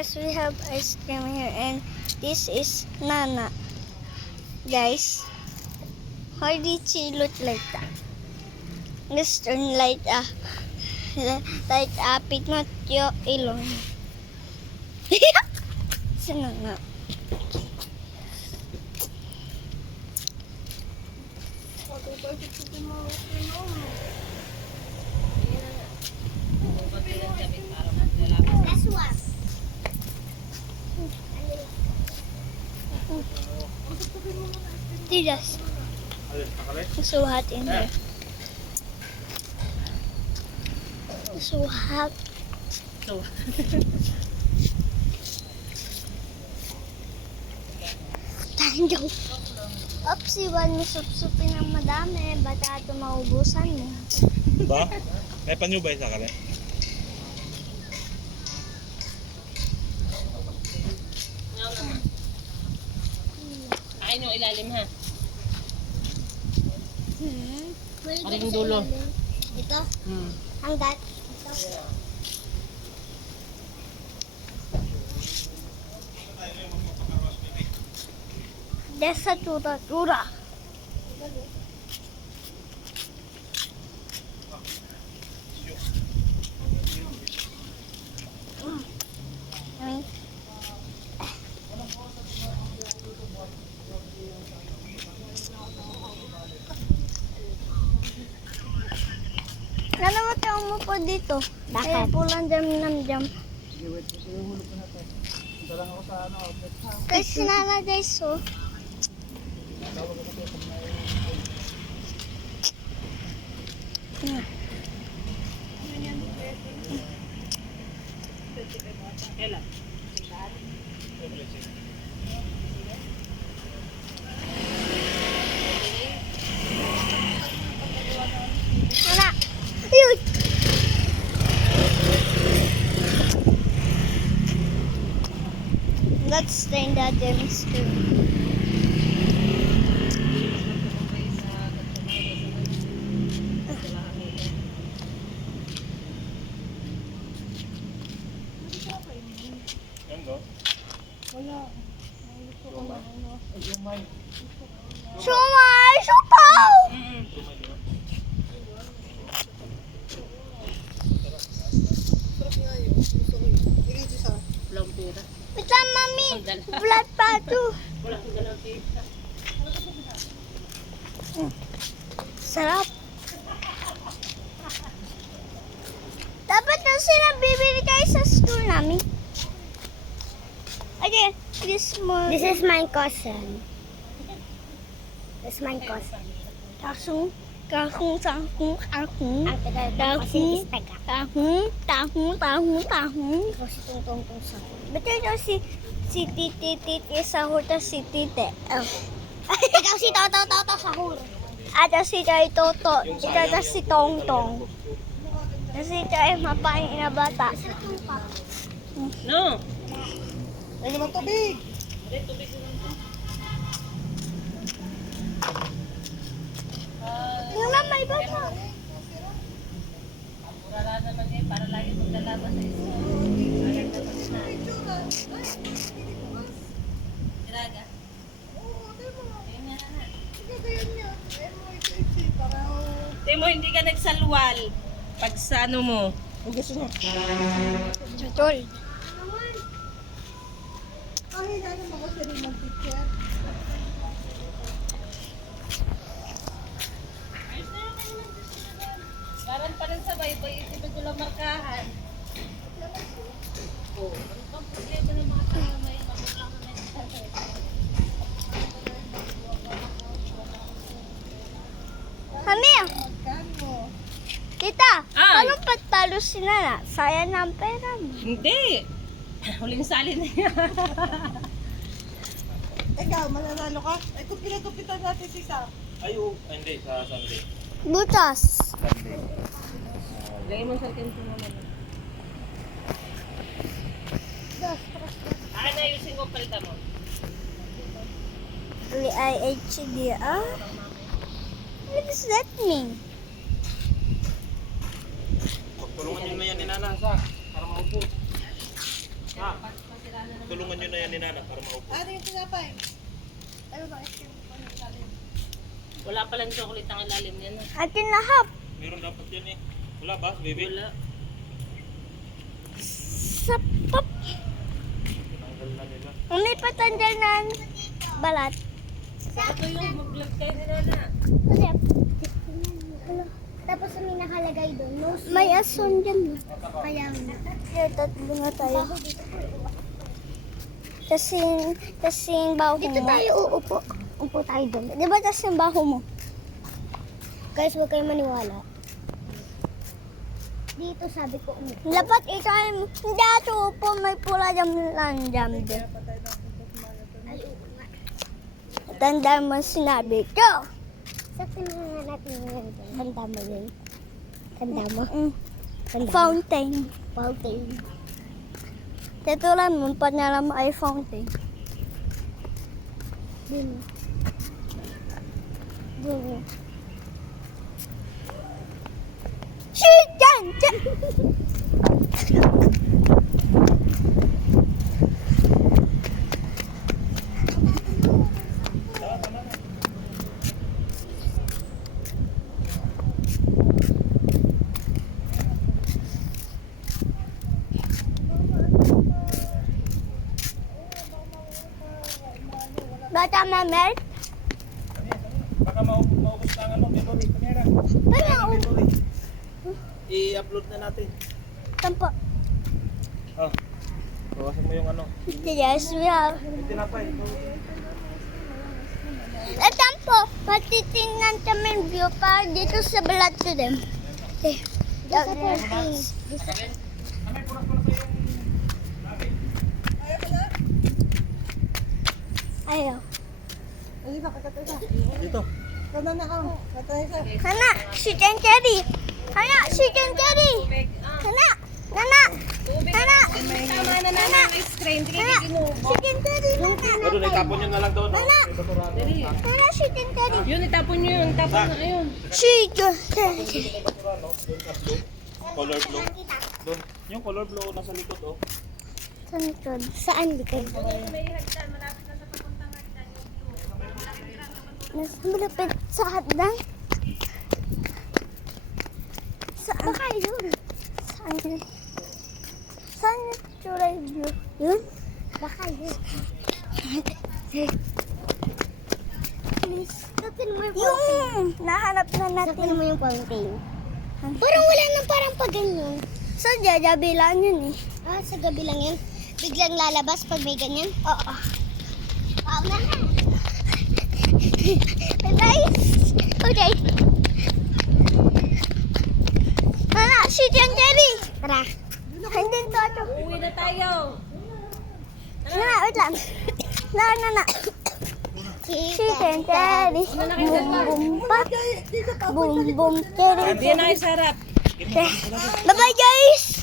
Yes, we have ice cream here, and this is Nana. Guys, why did she look like that? Let's turn like Pinocchio Elon. Si Nana. That's what. Tigas. It's so hot in here. It's so hot. Tanjo. Opsi, wag mo supsupin ng madami. Bata ito maubusan mo. Ba? May panyubay sa kare? Kain yung ilalim ha. Pwede Aling sa dulo. ilalim. Ito? Hanggat. Ito. Desa tura-tura. Ay. Ano mo tayo mo po dito? Kaya pulang jam. Kasi sinala guys, oh. Kailan? Ana! Ayun! Let's stain that gems too. Yan go. Sumay! Supaw! Walang pera. Ito, mami! Blood pa ito. Walang dalang pera. Sarap. Dapat na sila bibili kayo sa school namin. Okay, this more. This is my cousin. This is my cousin. Tahong. Ang tagal ng cousin is taga. Tahong. Ito si Tungtong sa. Ba't ito si Titi sa huta si Tite? Ikaw si Toto sa huro. At si Tay Toto. Ito si Tongtong. Kasi ito ay mapain na bata. No. Ay naman tubig! Yung na may bata. Wala naman eh. Para lagi maglalabas sa isa. Agad na pag Tiraga. Ayun nga na. Timo, hindi ka nagsalwal. Pag sa ano mo. Tutol. Karan pa rin sa baybay. Ito ko lang markahan. Oh, ano bang problema ng mga tao may lang na Kami Tita, Ay. anong patalo si Nana? Sayang ng pera mo. Hindi. Huling sali na yan. Ikaw, mananalo ka? Ay, kung pinagupitan natin si Sam. Ay, oh. Ay, hindi. Sa Sunday. Butas. Sunday. Lagay mo sa tinto mo naman. Akin na ayusin ko palita mo. LIHD, What does that mean? Tulungan niyo na yan ni Nana sa para maupo. Ha? yan ni Nana para maupo. Ano yung tinapay? Wala palang chocolate ang ilalim yan. Atin lahap. Meron dapat yan eh. Wala ba, baby? Wala. Sapap. Tinanggal na nila. May patanggal na balat. Ito yung mag-vlog kayo ni Nana. Tapos may nakalagay doon, no smoke. May ason dyan. Kaya nga. Kaya tatlo na tayo. Kasing baho Dito mo. tayo uupo. Upo tayo doon. Di ba kasing baho mo? Guys, huwag kayong maniwala. Dito sabi ko umupo. Dapat ito ay hindi ato upo. May pula jam lang jam din. Ay, oo nga. Tanda mo sinabi ko. Sakto na nga natin yun. Tanda mo yun. Tanda mo. Tanda mo. Fountain. Fountain. Tetulan mo, pag nalam ay fountain. Dun. Dun. Shit! Dyan! Dyan! Bata mamel? Baka maubos na ang ano, memory. Kamera. Memory. I-upload na natin. Tampo. Ah. Bawasan mo yung ano. Yes, we have. May tinapay. Tampo, patitingnan kami view pa dito sa blood to them. Eh, Sa fountain. ayaw. Ay, nakakatay sa. Dito. Kada na ako. Katay sa. Hana, si Jen Cherry. Hana, si Jen Cherry. Hana, Nana. Hana, Tama na Nana ang ice cream. Sige, Hana, ginubo. si Jen Cherry. Nana, Doon, itapon nyo na lang doon. Nana. Hana, si Jen Cherry. Yun, itapon nyo yun. Tapon na, ayun. Si Jen Cherry. Color blue. Doon. Yung color blue nasa likod oh. Saan? Saan likod? Mas malapit sa hadang. Saan? Baka yun. Saan yun? Saan yung kulay blue? Yun? Baka yun. Saktin mo yung fountain. Yung! Nahanap na natin. Saktin mo yung fountain. Parang wala nang parang pa ganyan. Sa jajabilan yun eh. Ah, sa gabi lang yun. Biglang lalabas pag may ganyan. Oo. Wow na. Nice! Okay. Nana, si Jen Cherry. Tara. Hindi to. Uwi na tayo. Nana, wait lang. Nana. Si Jen Cherry. Boom, boom, pa. Boom, boom, cherry. Hindi na ay sarap. Bye-bye, guys!